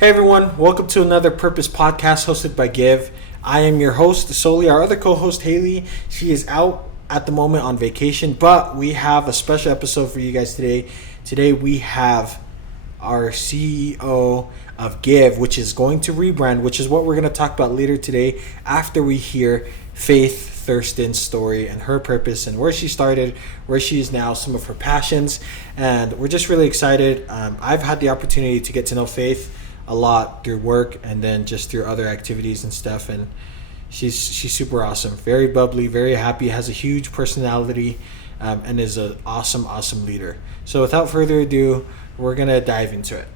Hey everyone, welcome to another Purpose podcast hosted by Give. I am your host, Soli. Our other co-host, Haley, she is out at the moment on vacation, but we have a special episode for you guys today. Today we have our CEO of Give, which is going to rebrand, which is what we're going to talk about later today after we hear Faith Thurston's story and her purpose and where she started, where she is now, some of her passions, and we're just really excited. I've had the opportunity to get to know Faith a lot through work and then just through other activities and stuff, and she's super awesome, very bubbly, very happy, has a huge personality, and is an awesome leader. So without further ado, we're gonna dive into it.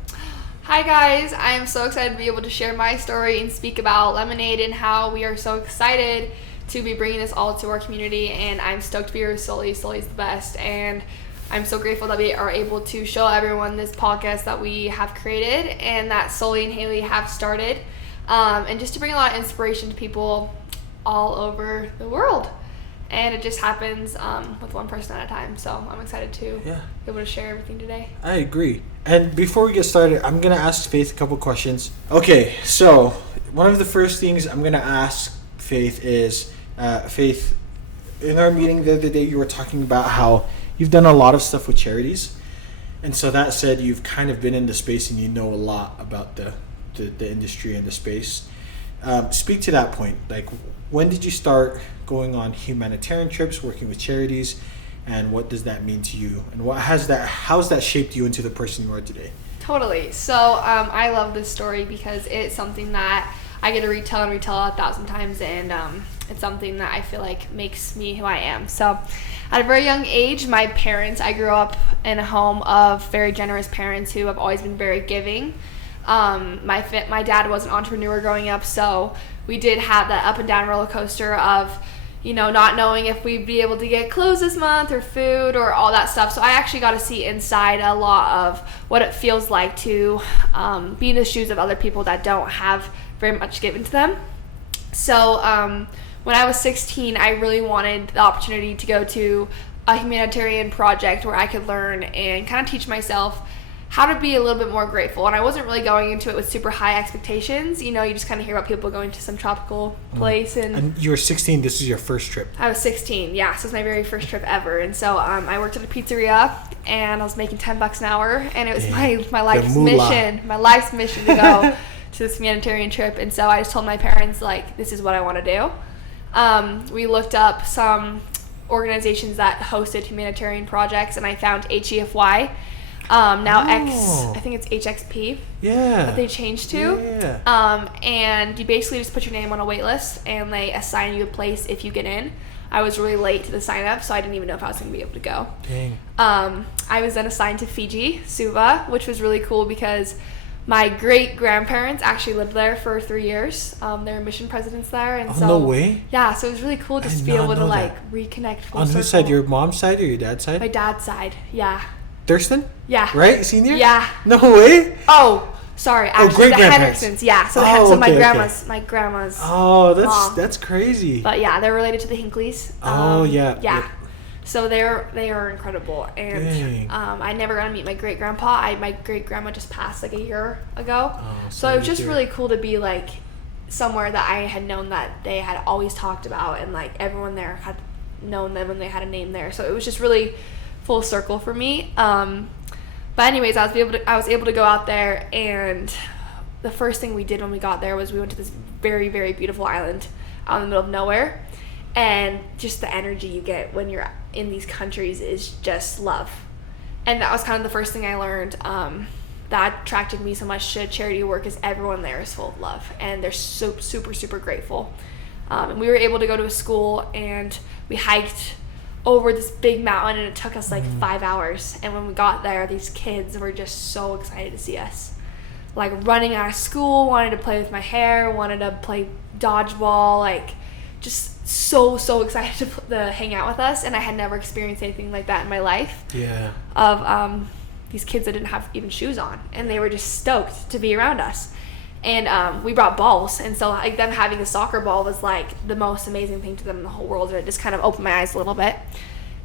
Hi guys, I am so excited to be able to share my story and speak about Lemonaide and how we are so excited to be bringing this all to our community, and I'm stoked to be here. Soli's the best, and I'm so grateful that we are able to show everyone this podcast that we have created and that Soli and Haley have started, and just to bring a lot of inspiration to people all over the world. And it just happens with one person at a time. So I'm excited to be able to share everything today. I agree. And before we get started, I'm going to ask Faith a couple questions. Okay, so one of the first things I'm going to ask Faith is, Faith, in our meeting the other day, you were talking about how you've done a lot of stuff with charities. And so that said, you've kind of been in the space and you know a lot about the industry and the space. Speak to that point. Like, when did you start going on humanitarian trips, working with charities, and what does that mean to you? And how's that shaped you into the person you are today? Totally. So I love this story because it's something that I get to retell 1,000 times, and it's something that I feel like makes me who I am. So at a very young age, I grew up in a home of very generous parents who have always been very giving. My dad was an entrepreneur growing up, so we did have that up and down roller coaster of, not knowing if we'd be able to get clothes this month or food or all that stuff. So I actually got to see inside a lot of what it feels like to be in the shoes of other people that don't have very much given to them. So when I was 16, I really wanted the opportunity to go to a humanitarian project where I could learn and kind of teach myself how to be a little bit more grateful. And I wasn't really going into it with super high expectations. You just kind of hear about people going to some tropical place. And you were 16, this is your first trip? I was 16, yeah. So it was my very first trip ever. And so I worked at a pizzeria, and I was making $10 an hour. And it was my life's mission to go to this humanitarian trip. And so I just told my parents, this is what I want to do. We looked up some organizations that hosted humanitarian projects, and I found HEFY. I think it's HXP. Yeah. That they changed to. Yeah. And you basically just put your name on a wait list, and they assign you a place if you get in. I was really late to the sign up, so I didn't even know if I was going to be able to go. Dang. I was then assigned to Fiji, Suva, which was really cool because my great-grandparents actually lived there for 3 years. They were mission presidents there. And no way? Yeah, so it was really cool just to be able to, reconnect full On circle. whose side? Your mom's side or your dad's side? My dad's side, yeah. Thurston? Yeah. Right? Senior? Yeah. No way? Oh, sorry. Actually, the great-grandparents. Hendersons, yeah. So, my grandma's mom. That's crazy. But yeah, they're related to the Hinckleys. Yeah. Yeah. So they are incredible, and I never got to meet my great grandpa. My great grandma just passed a year ago. So it was just really cool to be somewhere that I had known that they had always talked about, and everyone there had known them and they had a name there. So it was just really full circle for me. But anyways, I was able to go out there, and the first thing we did when we got there was we went to this very, very beautiful island out in the middle of nowhere. And just the energy you get when you're in these countries is just love. And that was kind of the first thing I learned that attracted me so much to charity work, is everyone there is full of love. And they're so super, super grateful. And we were able to go to a school, and we hiked over this big mountain, and it took us 5 hours. And when we got there, these kids were just so excited to see us. Running out of school, wanted to play with my hair, wanted to play dodgeball, just so excited to hang out with us, and I had never experienced anything like that in my life. Yeah. Of these kids that didn't have even shoes on, and they were just stoked to be around us. And we brought balls, and so them having a soccer ball was the most amazing thing to them in the whole world. It just kind of opened my eyes a little bit.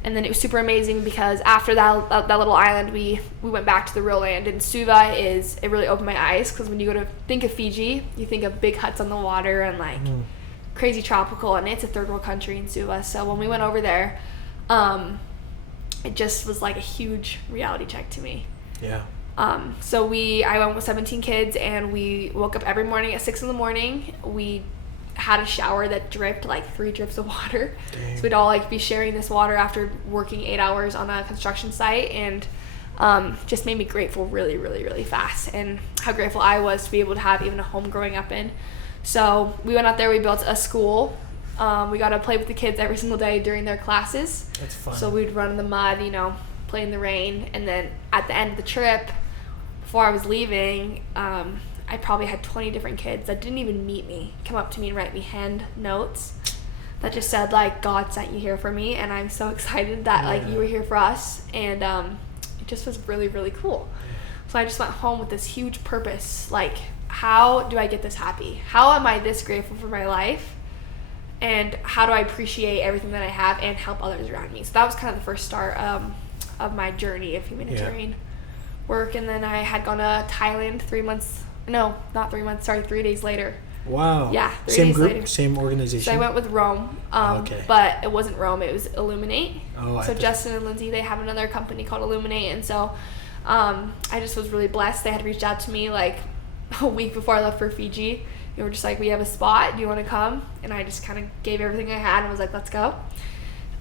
And then it was super amazing because after that little island, we went back to the real land. And Suva it really opened my eyes, because when you go to think of Fiji, you think of big huts on the water and like crazy tropical, and it's a third world country in Suva. So when we went over there, it just was like a huge reality check to me. Yeah. So I went with 17 kids, and we woke up every morning at 6 a.m. We had a shower that dripped like 3 drips of water. Dang. So we'd all like be sharing this water after working 8 hours on a construction site, and just made me grateful really, really, really fast, and how grateful I was to be able to have even a home growing up in. So we went out there, we built a school. We got to play with the kids every single day during their classes. That's fun. So we'd run in the mud, play in the rain, and then at the end of the trip, before I was leaving, I probably had 20 different kids that didn't even meet me come up to me and write me hand notes that just said like, God sent you here for me, and I'm so excited that like you were here for us. And it just was really, really cool. So I just went home with this huge purpose, like, how do I get this happy? How am I this grateful for my life? And how do I appreciate everything that I have and help others around me? So that was kind of the first start of my journey of humanitarian work. And then I had gone to Thailand 3 days later. Wow. Yeah, 3 same days group, later. Same organization. So I went with Rome, but it wasn't Rome, it was Illuminate. So Justin and Lindsay, they have another company called Illuminate, and so I just was really blessed. They had reached out to me like a week before I left for Fiji. They were just like, we have a spot, do you want to come? And I just kind of gave everything I had and was like, let's go.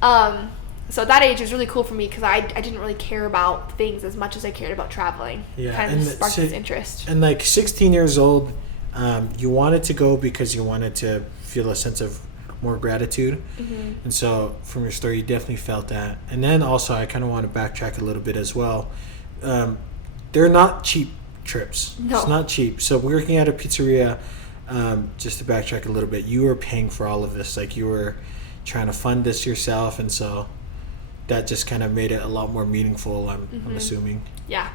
So at that age, it was really cool for me, because I didn't really care about things as much as I cared about traveling. Yeah, kind of sparked this interest. And like 16 years old, you wanted to go because you wanted to feel a sense of more gratitude. Mm-hmm. And so from your story, you definitely felt that. And then also, I kind of want to backtrack a little bit as well. They're not cheap trips. No. It's not cheap. So working at a pizzeria, just to backtrack a little bit, you were paying for all of this. Like, you were trying to fund this yourself, and so that just kind of made it a lot more meaningful, I'm assuming. Yeah.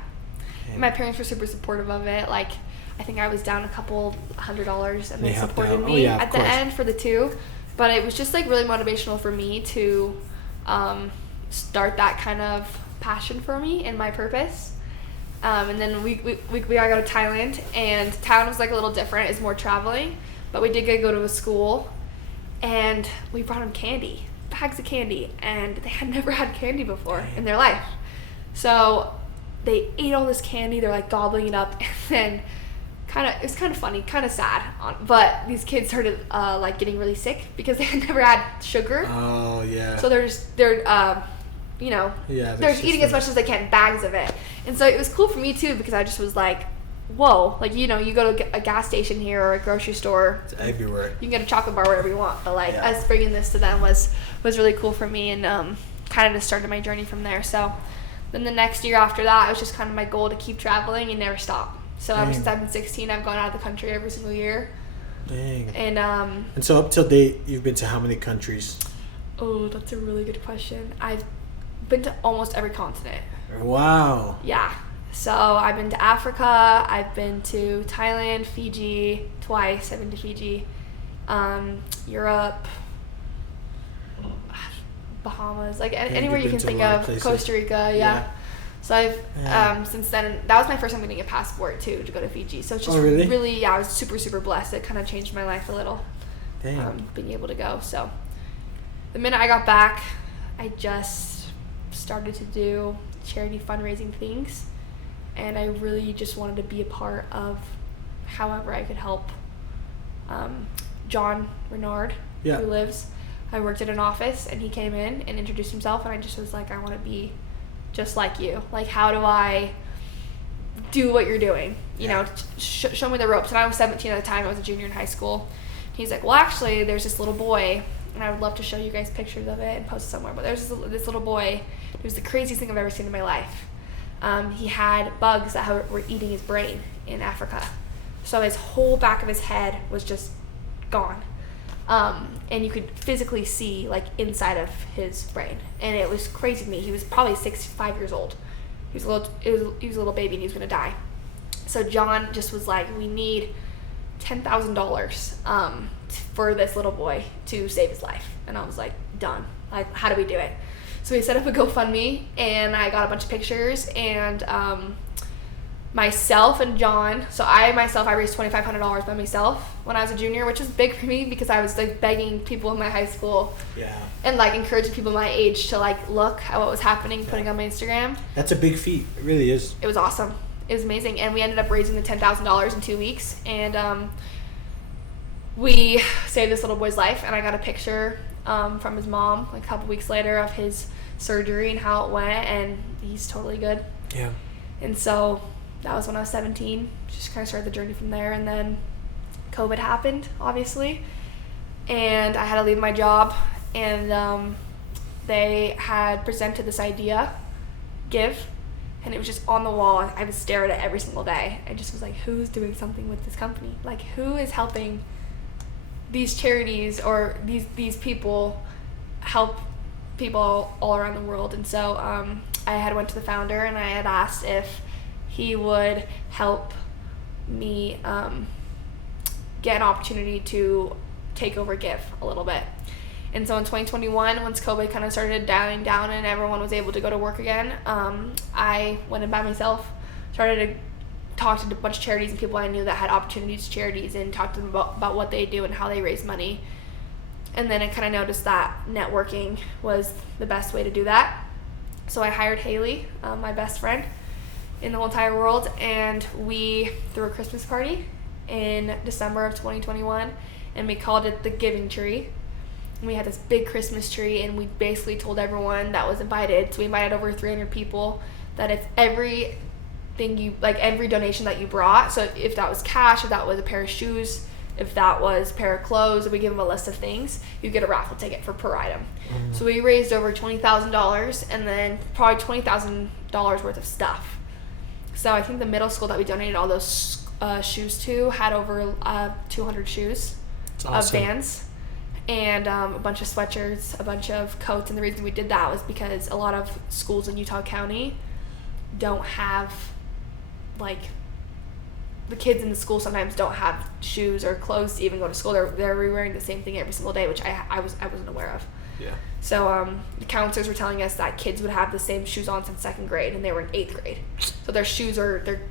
And my parents were super supportive of it. Like, I think I was down a couple $100, and they supported me at the end for the 2. But it was just like really motivational for me to start that kind of passion for me and my purpose. And then we got to go to Thailand, and Thailand was like a little different. It's more traveling, but we did go to a school, and we brought them candy, bags of candy, and they had never had candy before in their life. So they ate all this candy. They're like gobbling it up, and then it was kind of funny, kind of sad. But these kids started like getting really sick because they had never had sugar. Oh yeah. So they're eating as much as they can, bags of it. And so it was cool for me too, because I just was like, whoa, like, you go to a gas station here or a grocery store, it's everywhere. You can get a chocolate bar wherever you want, but like us bringing this to them was really cool for me, and kind of just started my journey from there. So then the next year after that, it was just kind of my goal to keep traveling and never stop. So ever since I've been 16, I've gone out of the country every single year. Dang. And so up till date, you've been to how many countries? Oh, that's a really good question. I've been to almost every continent. Wow. Yeah. So I've been to Africa, I've been to Thailand, Fiji twice. I've been to Fiji, Europe, Bahamas, like anywhere you can think of, Costa Rica, yeah. So I've since then, that was my first time getting a passport too, to go to Fiji. So it's just really, I was super, super blessed. It kind of changed my life a little. Dang. Being able to go. So the minute I got back, I just started to do charity fundraising things, and I really just wanted to be a part of however I could help. John Renard, who lives, I worked at an office, and he came in and introduced himself, and I just was like, I want to be just like you. Like, how do I do what you're doing? You know, show me the ropes. And I was 17 at the time. I was a junior in high school. He's like, well, actually, there's this little boy, and I would love to show you guys pictures of it and post it somewhere. But there's this little boy. It was the craziest thing I've ever seen in my life. He had bugs that were eating his brain in Africa. So his whole back of his head was just gone. And you could physically see, like, inside of his brain. And it was crazy to me. He was probably 5 years old. He was a little baby, and he was going to die. So John just was like, we need $10,000 for this little boy to save his life. And I was like, done. Like, how do we do it? So we set up a GoFundMe, and I got a bunch of pictures, and myself and John. So I raised $2,500 by myself when I was a junior, which was big for me because I was like begging people in my high school, and like encouraging people my age to like look at what was happening, putting on my Instagram. That's a big feat. It really is. It was awesome. It was amazing, and we ended up raising the $10,000 in 2 weeks, and we saved this little boy's life. And I got a picture from his mom like a couple weeks later of his surgery and how it went, and he's totally good. Yeah. And so that was when I was 17. Just kind of started the journey from there, and then COVID happened, obviously, and I had to leave my job, and they had presented this idea, Give, and it was just on the wall. I would stare at it every single day. I just was like, who's doing something with this company? Like, who is helping these charities or these people help people all around the world? And so I had went to the founder, and I had asked if he would help me get an opportunity to take over Give a little bit. And so in 2021, once COVID kind of started dying down and everyone was able to go to work again, I went in by myself, started to talk to a bunch of charities and people I knew that had opportunities to charities, and talked to them about what they do and how they raise money. And then I kind of noticed that networking was the best way to do that. So I hired Haley, my best friend in the whole entire world, and we threw a Christmas party in December of 2021, and we called it the Giving Tree. And we had this big Christmas tree, and we basically told everyone that was invited, so we invited over 300 people, that if every donation that you brought, so if that was cash, if that was a pair of shoes, if that was a pair of clothes, and we give them a list of things, you get a raffle ticket for per item. So we raised over $20,000, and then probably $20,000 worth of stuff. So I think the middle school that we donated all those shoes to had over 200 shoes of Vans, and a bunch of sweatshirts, a bunch of coats. And the reason we did that was because a lot of schools in Utah County don't have, like, the kids in the school sometimes don't have shoes or clothes to even go to school. They're wearing the same thing every single day, which I wasn't aware of. Yeah. So the counselors were telling us that kids would have the same shoes on since 2nd grade, and they were in 8th grade. So their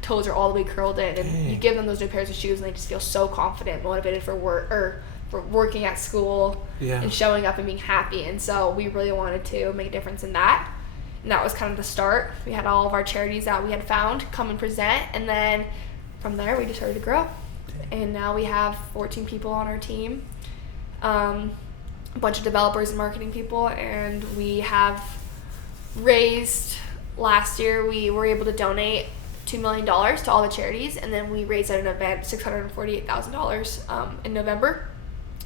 toes are all the way curled in, and you give them those new pairs of shoes, and they just feel so confident, motivated for work or for working at school, and showing up and being happy. And so we really wanted to make a difference in that. And that was kind of the start. We had all of our charities that we had found come and present, and then from there we just started to grow. And now we have 14 people on our team, a bunch of developers and marketing people, and we have raised, last year we were able to donate $2 million to all the charities, and then we raised at an event $648,000 in November.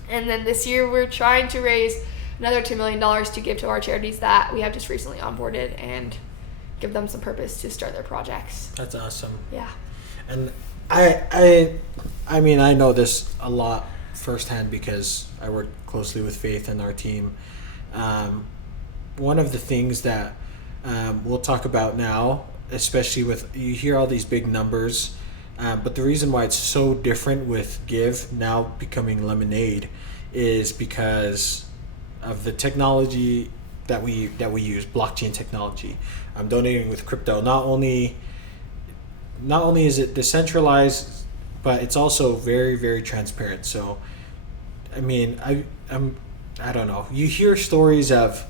And then this year we're trying to raise another $2 million to give to our charities that we have just recently onboarded, and give them some purpose to start their projects. That's awesome. Yeah. And I mean, I know this a lot firsthand because I work closely with Faith and our team. One of the things that we'll talk about now, especially with, you hear all these big numbers, but the reason why it's so different with Give now becoming Lemonaide is because of the technology that we use, blockchain technology. I'm donating with crypto. Not only is it decentralized, but it's also very, very transparent. So, I mean, I don't know. You hear stories of,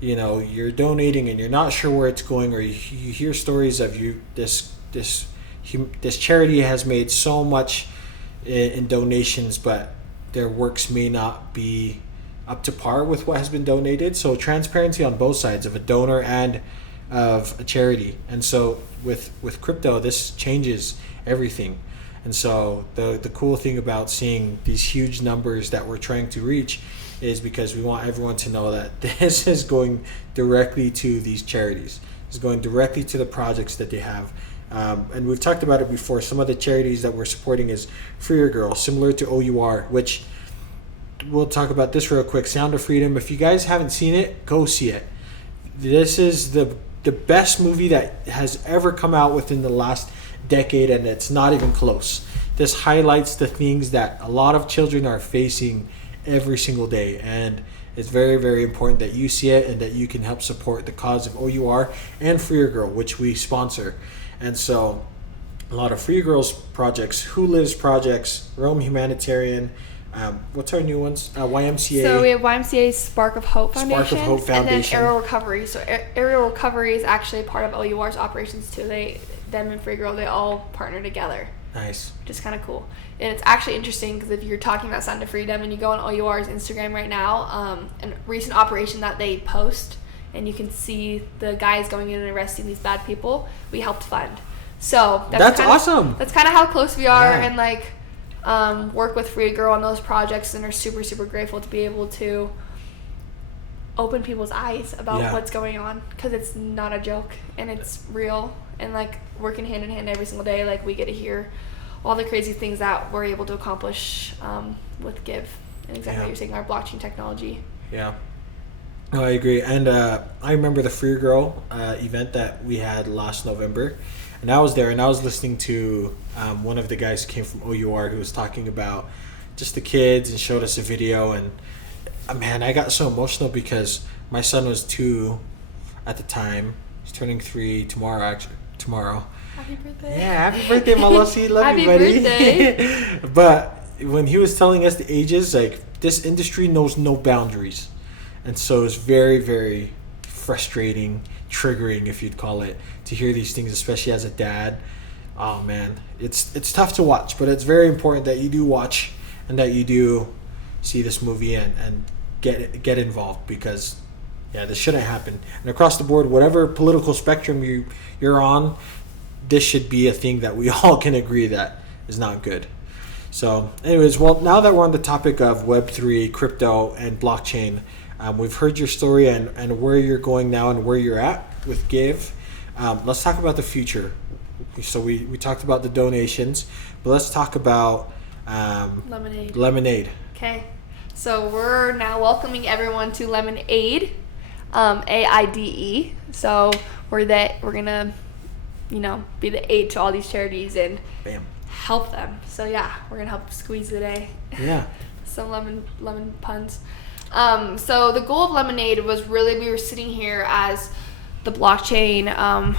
you know, you're donating and you're not sure where it's going, or you hear stories of this charity has made so much in donations, but their works may not be up to par with what has been donated. So transparency on both sides, of a donor and of a charity. And so with crypto, this changes everything. And so the cool thing about seeing these huge numbers that we're trying to reach is because we want everyone to know that this is going directly to these charities. It's going directly to the projects that they have. And we've talked about it before. Some of the charities that we're supporting is Free Your Girl, similar to OUR, which we'll talk about this real quick. Sound of Freedom. If you guys haven't seen it, go see it. This is the best movie that has ever come out within the last decade, and it's not even close. This highlights the things that a lot of children are facing every single day, and it's very, very important that you see it and that you can help support the cause of OUR and Free Your Girl, which we sponsor. And so a lot of Free Girls projects, Who Lives projects, Rome Humanitarian. What's our new ones? YMCA. So we have YMCA Spark of Hope Foundation. Spark of Hope Foundation. And then Aerial Recovery. So Aerial Recovery is actually part of OUR's operations too. Them and Free Girl, they all partner together. Nice. Which is kind of cool. And it's actually interesting because if you're talking about Sound of Freedom and you go on OUR's Instagram right now, a recent operation that they post, and you can see the guys going in and arresting these bad people, we helped fund. So that's awesome. That's kind of how close we are, and like work with Free Girl on those projects, and are super, super grateful to be able to open people's eyes about what's going on, because it's not a joke and it's real, and like working hand in hand every single day, like we get to hear all the crazy things that we're able to accomplish with Give, and exactly what you're saying, our blockchain technology. Yeah. No, I agree. And I remember the Free Girl event that we had last November. And I was there, and I was listening to one of the guys who came from OUR who was talking about just the kids and showed us a video. And man, I got so emotional because my son was 2 at the time. He's turning 3 tomorrow. Happy birthday. Yeah, happy birthday, Malosi. Love you, buddy. Birthday. But when he was telling us the ages, like, this industry knows no boundaries. And so it's very, very frustrating, triggering, if you'd call it, to hear these things, especially as a dad. Oh man, it's tough to watch, but it's very important that you do watch and that you do see this movie and get involved, because this shouldn't happen. And across the board, whatever political spectrum you're on, this should be a thing that we all can agree that is not good. So anyways, well, now that we're on the topic of Web3, crypto, and blockchain, we've heard your story and where you're going now and where you're at with Give. Let's talk about the future. So we talked about the donations, but let's talk about Lemonaide. Okay, so we're now welcoming everyone to Lemonaide, AIDE. So we're gonna, be the aid to all these charities and help them. So we're gonna help squeeze the day. Yeah. Some lemon puns. So the goal of Lemonaide was really, we were sitting here as the blockchain of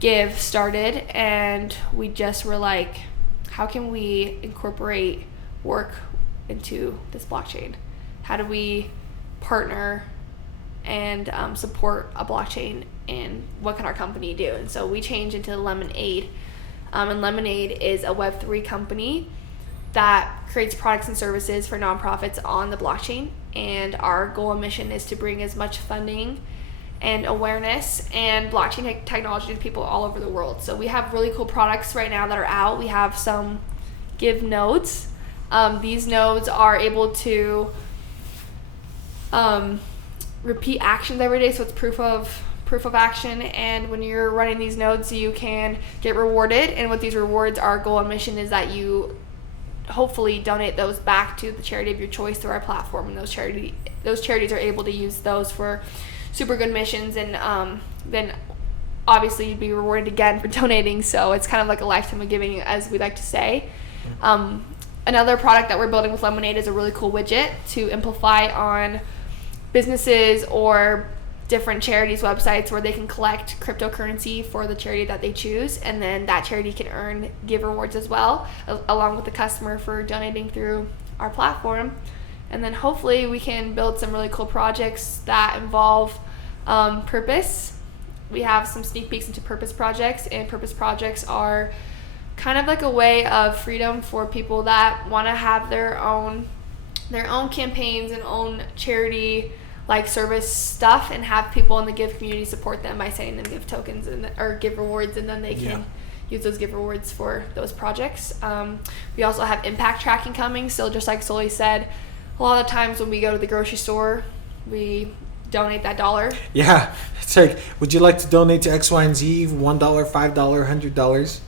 Give started, and we just were like, how can we incorporate work into this blockchain? How do we partner and support a blockchain, and what can our company do? And so we changed into Lemonaide, and Lemonaide is a Web3 company that creates products and services for nonprofits on the blockchain. And our goal and mission is to bring as much funding and awareness and blockchain technology to people all over the world. So we have really cool products right now that are out. We have some Give nodes. These nodes are able to repeat actions every day, so it's proof of action. And when you're running these nodes, you can get rewarded. And with these rewards, our goal and mission is that you hopefully donate those back to the charity of your choice through our platform, and those charities are able to use those for super good missions, and then obviously you'd be rewarded again for donating. So it's kind of like a lifetime of giving, as we like to say. Another product that we're building with Lemonaide is a really cool widget to amplify on businesses or different charities' websites where they can collect cryptocurrency for the charity that they choose, and then that charity can earn Give rewards as well, along with the customer for donating through our platform. And then hopefully we can build some really cool projects that involve purpose. We have some sneak peeks into purpose projects, and purpose projects are kind of like a way of freedom for people that want to have their own campaigns and own charity like service stuff, and have people in the Give community support them by sending them Give tokens or Give rewards, and then they can use those Give rewards for those projects. We also have impact tracking coming. So just like Sully said, a lot of times when we go to the grocery store, we donate that dollar. Yeah, it's like, would you like to donate to X, Y, and Z? $1, $5, $100.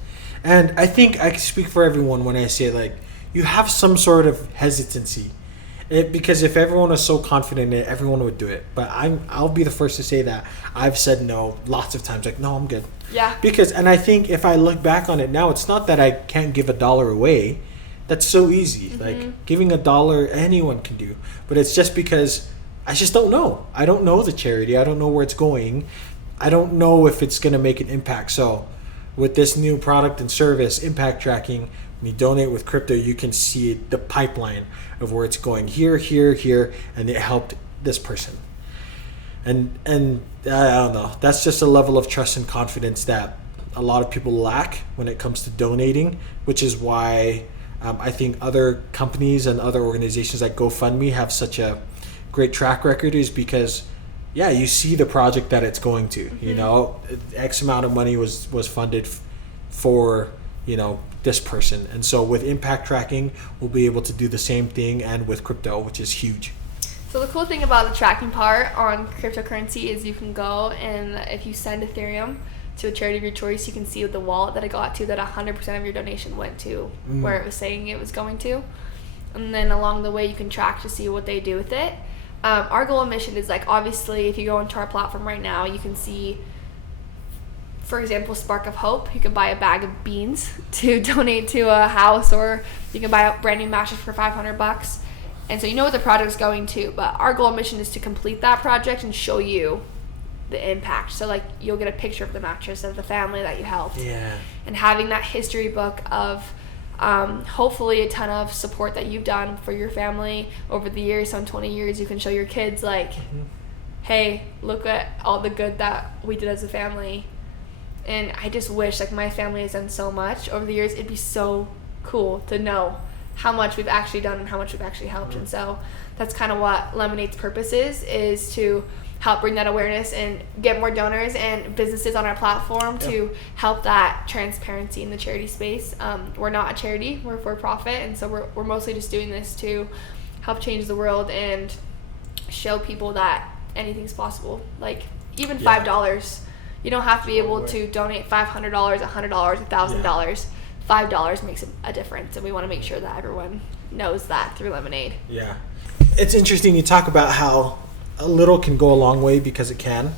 And I think I can speak for everyone when I say, like, you have some sort of hesitancy. Because if everyone was so confident in it, everyone would do it. But I'll be the first to say that I've said no lots of times. Like, no, I'm good. Yeah. And I think if I look back on it now, it's not that I can't give $1 away. That's so easy. Mm-hmm. Like, giving $1, anyone can do. But it's just because I just don't know. I don't know the charity. I don't know where it's going. I don't know if it's going to make an impact. So with this new product and service, impact tracking, when you donate with crypto, you can see the pipeline of where it's going, here, and it helped this person. And I don't know. That's just a level of trust and confidence that a lot of people lack when it comes to donating, which is why I think other companies and other organizations like GoFundMe have such a great track record, is because you see the project that it's going to. You know, X amount of money was funded for, you know, this person. And so with impact tracking, we'll be able to do the same thing, and with crypto, which is huge. So the cool thing about the tracking part on cryptocurrency is you can go, and if you send Ethereum to a charity of your choice, you can see with the wallet that it got to that 100% of your donation went to where it was saying it was going to. And then along the way, you can track to see what they do with it. Our goal and mission is, like, obviously, if you go into our platform right now, you can see, for example, Spark of Hope. You can buy a bag of beans to donate to a house, or you can buy a brand new mattress for $500. And so you know what the project's going to, but our goal and mission is to complete that project and show you the impact. So, like, you'll get a picture of the mattress of the family that you helped. Yeah. And having that history book of hopefully a ton of support that you've done for your family over the years. So in 20 years, you can show your kids, like, hey, look at all the good that we did as a family. And I just wish, like, my family has done so much over the years. It'd be so cool to know how much we've actually done and how much we've actually helped. And so that's kind of what Lemonaide's purpose is to help bring that awareness and get more donors and businesses on our platform to help that transparency in the charity space. We're not a charity, we're for profit, and so we're mostly just doing this to help change the world and show people that anything's possible. Like, even $5, you don't have to be able to donate $500, $100, $1,000. $5 makes a difference, and we want to make sure that everyone knows that through Lemonaide. Yeah. It's interesting you talk about how a little can go a long way, because it can.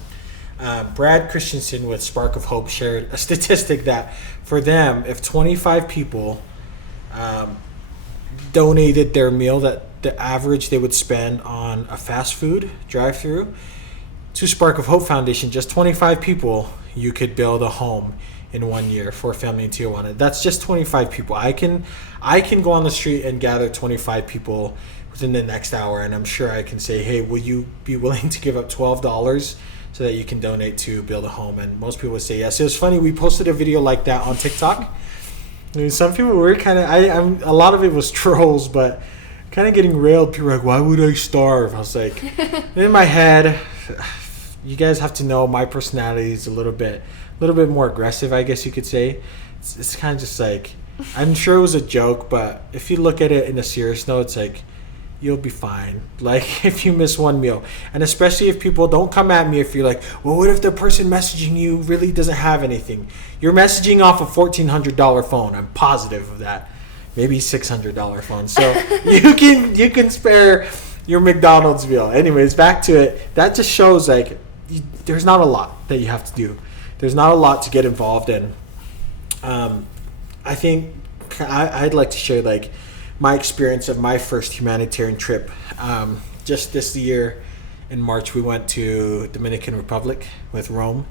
Brad Christensen with Spark of Hope shared a statistic that for them, if 25 people donated their meal, that the average they would spend on a fast food drive-through, to Spark of Hope Foundation, just 25 people, you could build a home in 1 year for a family in Tijuana. That's just 25 people. I can go on the street and gather 25 people within the next hour, and I'm sure I can say, hey, will you be willing to give up $12 so that you can donate to build a home? And most people would say yes. It was funny, we posted a video like that on TikTok. I mean, some people were kind of, a lot of it was trolls, but kind of getting railed. People were like, why would I starve? I was like, in my head, you guys have to know my personality is a little bit more aggressive, I guess you could say. It's kind of just like, I'm sure it was a joke, but if you look at it in a serious note, it's like, you'll be fine. Like, if you miss one meal. And especially if people don't come at me if you're like, well, what if the person messaging you really doesn't have anything? You're messaging off a $1,400 phone. I'm positive of that. Maybe $600 phone. So you can spare your McDonald's meal. Anyways, back to it. That just shows, like, there's not a lot that you have to do. There's not a lot to get involved in. I think I'd like to share, like, my experience of my first humanitarian trip. Just this year in March, we went to Dominican Republic with Rome.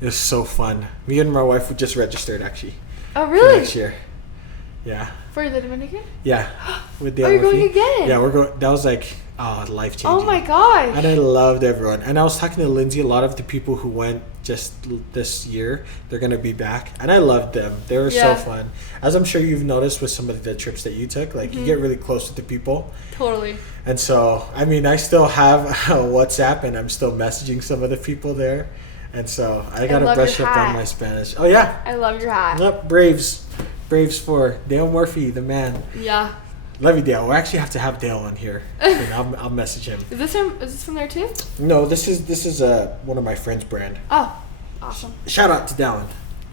It was so fun. Me and my wife just registered, actually. Oh, really? For next year. Yeah. For the Dominican? Yeah. With the you're going again? Yeah, we're going. That was like life-changing. Oh my gosh. And I loved everyone. And I was talking to Lindsay. A lot of the people who went just this year, they're going to be back. And I loved them. They were so fun. As I'm sure you've noticed with some of the trips that you took, like, you get really close with the people. Totally. And so, I mean, I still have WhatsApp, and I'm still messaging some of the people there. And so I got to brush up on my Spanish. Oh, yeah. I love your hat. Yep, Braves for Dale Murphy, the man. Yeah. Love you, Dale. We actually have to have Dale on here. And I'll message him. Is this from there too? No, this is one of my friends' brand. Oh, awesome. Shout out to Dallin,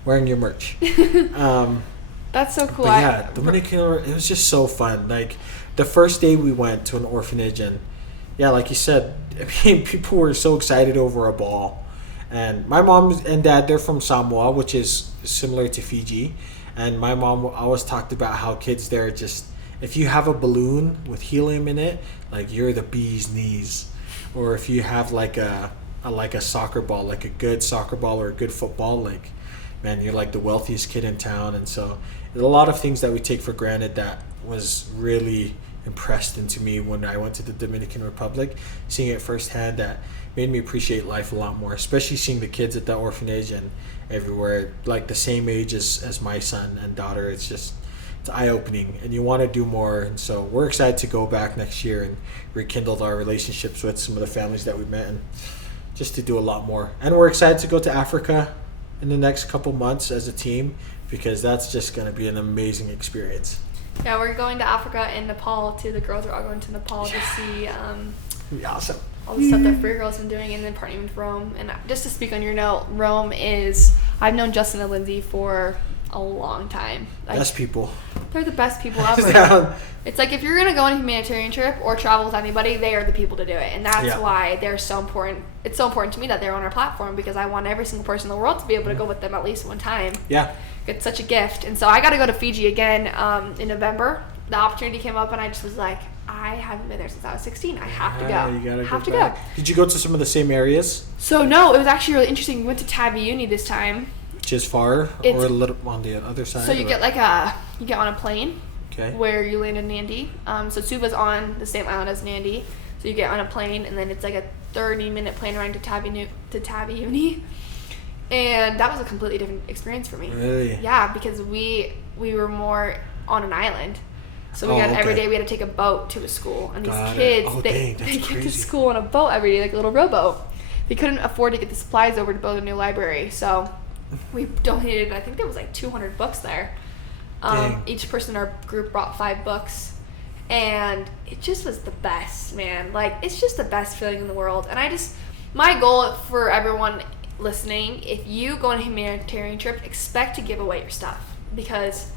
wearing your merch. That's so cool. But yeah, Dominican, it was just so fun. Like, the first day we went to an orphanage, and yeah, like you said, I mean, people were so excited over a ball. And my mom and dad, they're from Samoa, which is similar to Fiji. And my mom always talked about how kids there just, if you have a balloon with helium in it, like, you're the bee's knees. or if you have like a soccer ball, like a good soccer ball or a good football, like, man, you're like the wealthiest kid in town. And so there's a lot of things that we take for granted that was really impressed into me when I went to the Dominican Republic, seeing it firsthand, that made me appreciate life a lot more, especially seeing the kids at the orphanage and everywhere, like the same age as my son and daughter. It's eye-opening, and you want to do more. And so we're excited to go back next year and rekindle our relationships with some of the families that we met, and just to do a lot more. And we're excited to go to Africa in the next couple months as a team, because that's just going to be an amazing experience. Yeah, we're going to Africa and Nepal too. The girls are all going to Nepal to see Awesome. all the stuff that Free Girl's been doing, and then partnering with Rome. And just to speak on your note, Rome is, I've known Justin and Lindsay for a long time. Like, Best people. They're the best people ever. It's like, if you're going to go on a humanitarian trip or travel with anybody, they are the people to do it. And that's why they're so important. It's so important to me that they're on our platform, because I want every single person in the world to be able to go with them at least one time. Yeah. It's such a gift. And so I got to go to Fiji again in November. The opportunity came up, and I just was like, I haven't been there since I was 16. I have to go. You gotta go. Did you go to some of the same areas? So no, it was actually really interesting. We went to Tabiuni this time. Which is far, or a little on the other side? So you get on a plane, where you land in Nandi. So Suva's on the same island as Nandi. So you get on a plane, and then it's like a 30-minute plane ride to Tabiuni. And that was a completely different experience for me. Really? Yeah, because we were more on an island. So every day we had to take a boat to a school. And these kids, they get to school on a boat every day, like a little rowboat. They couldn't afford to get the supplies over to build a new library. So we donated, I think there was like 200 books there. Each person in our group brought 5 books. And it just was the best, man. Like, it's just the best feeling in the world. And my goal for everyone listening, if you go on a humanitarian trip, expect to give away your stuff, because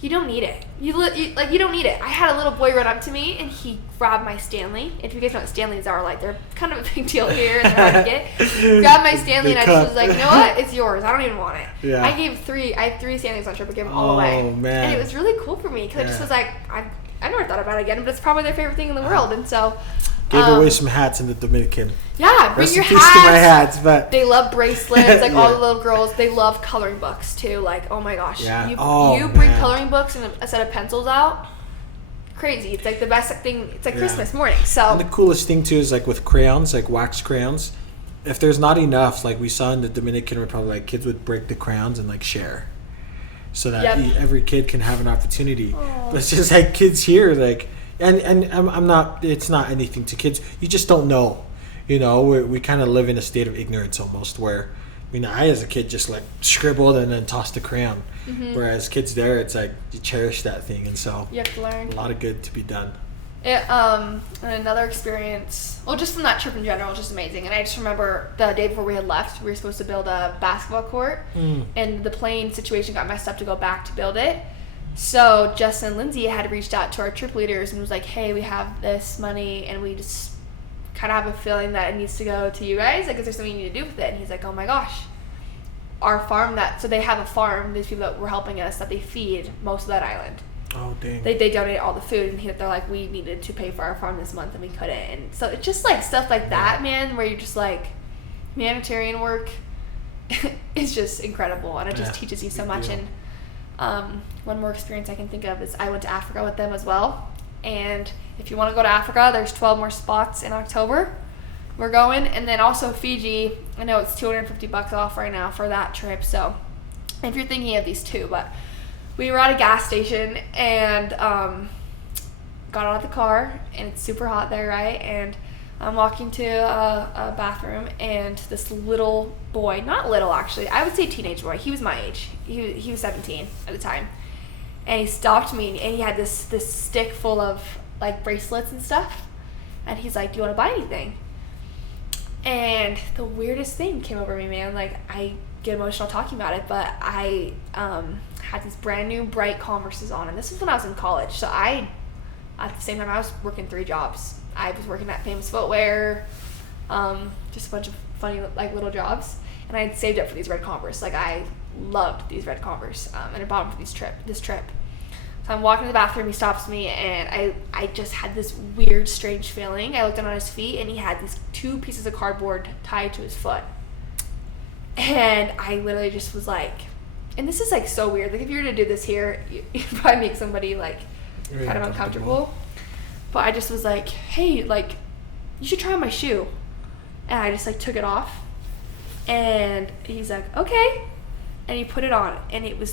you don't need it. You don't need it. I had a little boy run up to me, and he grabbed my Stanley. If you guys know what Stanleys are, like, they're kind of a big deal here, and they're hard to get. Grabbed my Stanley, and I just was like, you know what? It's yours. I don't even want it. Yeah. I have 3 Stanleys on trip. I gave them all away. Oh, man. And it was really cool for me, because I just was like, I never thought about it again, but it's probably their favorite thing in the world. And so gave away some hats in the Dominican. Yeah, bring your hats. To my hats, but they love bracelets. Like all the little girls, they love coloring books too. Like, oh my gosh, you bring coloring books and a set of pencils out. Crazy! It's like the best thing. It's like Christmas morning. So and the coolest thing too is like with crayons, like wax crayons. If there's not enough, like we saw in the Dominican Republic, like kids would break the crayons and like share, so that every kid can have an opportunity. But it's just like kids here, like. And I'm not. It's not anything to kids. You just don't know. You know, we kind of live in a state of ignorance almost. Where, I mean, I as a kid just like scribbled and then tossed a crayon. Mm-hmm. Whereas kids there, it's like you cherish that thing, and so you have to learn. A lot of good to be done. And another experience. Well, just from that trip in general, was just amazing. And I just remember the day before we had left, we were supposed to build a basketball court, and the plane situation got messed up to go back to build it. So Justin and Lindsay had reached out to our trip leaders and was like, hey, we have this money and we just kind of have a feeling that it needs to go to you guys. Like, is there something you need to do with it? And he's like, oh my gosh, our farm so they have a farm, these people that were helping us, that they feed most of that island. Oh, dang. They donate all the food, and they're like, we needed to pay for our farm this month and we couldn't. And so it's just like stuff like that, man, where you're just like, humanitarian work is just incredible, and it just teaches you so much. And one more experience I can think of is I went to Africa with them as well. And if you want to go to Africa, there's 12 more spots in October. We're going. And then also Fiji, I know it's $250 off right now for that trip. So if you're thinking of these two, but we were at a gas station and got out of the car, and it's super hot there, right? And I'm walking to a bathroom, and this little boy, not little actually, I would say teenage boy, he was my age, he was 17 at the time, and he stopped me, and he had this stick full of like bracelets and stuff, and he's like, do you want to buy anything? And the weirdest thing came over me, man. Like, I get emotional talking about it, but I had these brand new bright Converses on, and this was when I was in college. So at the same time, I was working 3 jobs. I was working at Famous Footwear, just a bunch of funny like little jobs, and I had saved up for these red Converse. Like, I loved these red Converse, and I bought them for this trip. So I'm walking to the bathroom, he stops me, and I just had this weird, strange feeling. I looked down on his feet, and he had these 2 pieces of cardboard tied to his foot. And I literally just was like, and this is like so weird. Like if you were to do this here, you'd probably make somebody like Really kind of uncomfortable. But I just was like, hey, like, you should try on my shoe. And I just like took it off. And he's like, okay. And he put it on, and it was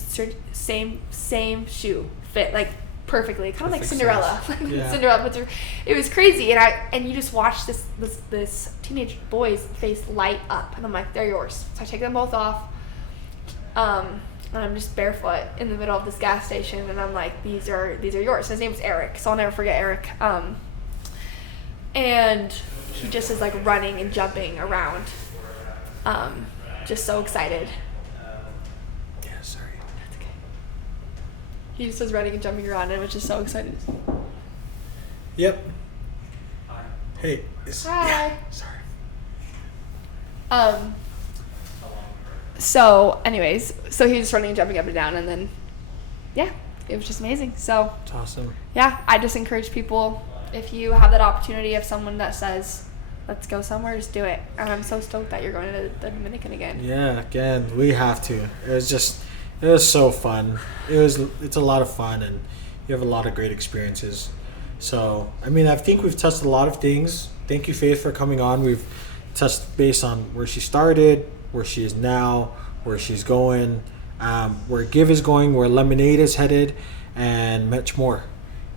same shoe fit like perfectly, kind of like Cinderella. Yeah. Cinderella puts her. It was crazy, and you just watch this teenage boy's face light up, and I'm like, they're yours. So I take them both off, and I'm just barefoot in the middle of this gas station, and I'm like, these are yours. His name's Eric, so I'll never forget Eric. And he just is like running and jumping around, just so excited. He just was running and jumping around and was just so excited. Yep. Hey. Hi. Yeah, sorry. So, anyways, so he was just running and jumping up and down, and then, yeah, it was just amazing. So, It's awesome. yeah, I just encourage people, if you have that opportunity of someone that says, let's go somewhere, just do it. And I'm so stoked that you're going to the Dominican again. Yeah, again, we have to. It was so fun. It's a lot of fun, and you have a lot of great experiences. So, I mean, I think we've touched a lot of things. Thank you, Faith, for coming on. We've touched base on where she started, where she is now, where she's going, where Give is going, where Lemonaide is headed, and much more.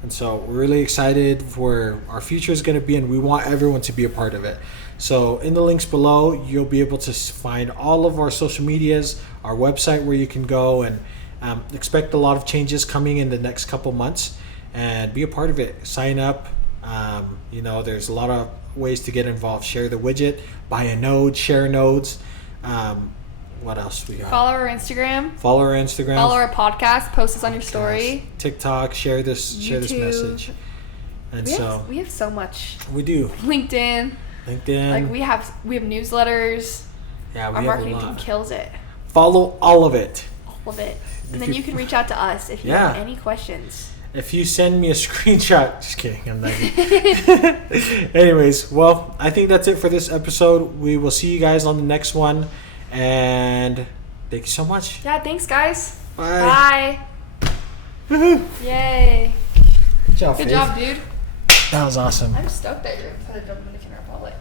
And so we're really excited for where our future is going to be, and we want everyone to be a part of it. So in the links below, you'll be able to find all of our social medias, our website where you can go, and expect a lot of changes coming in the next couple months, and be a part of it. Sign up. There's a lot of ways to get involved. Share the widget, buy a node, share nodes. What else we got? Follow our Instagram. Follow our podcast. Post this on your story. TikTok. Share this message. And we have so much. We do. LinkedIn. Like we have newsletters. Yeah, we our have marketing a lot. team kills it. Follow all of it. All of it. And then you can reach out to us if you have any questions. If you send me a screenshot, just kidding, I'm not kidding. Anyways, well, I think that's it for this episode. We will see you guys on the next one, and thank you so much. Yeah, thanks, guys. Bye. Yay. Good job, Good Faith. job, dude. That was awesome. I'm stoked that you're in the Dominican Republic.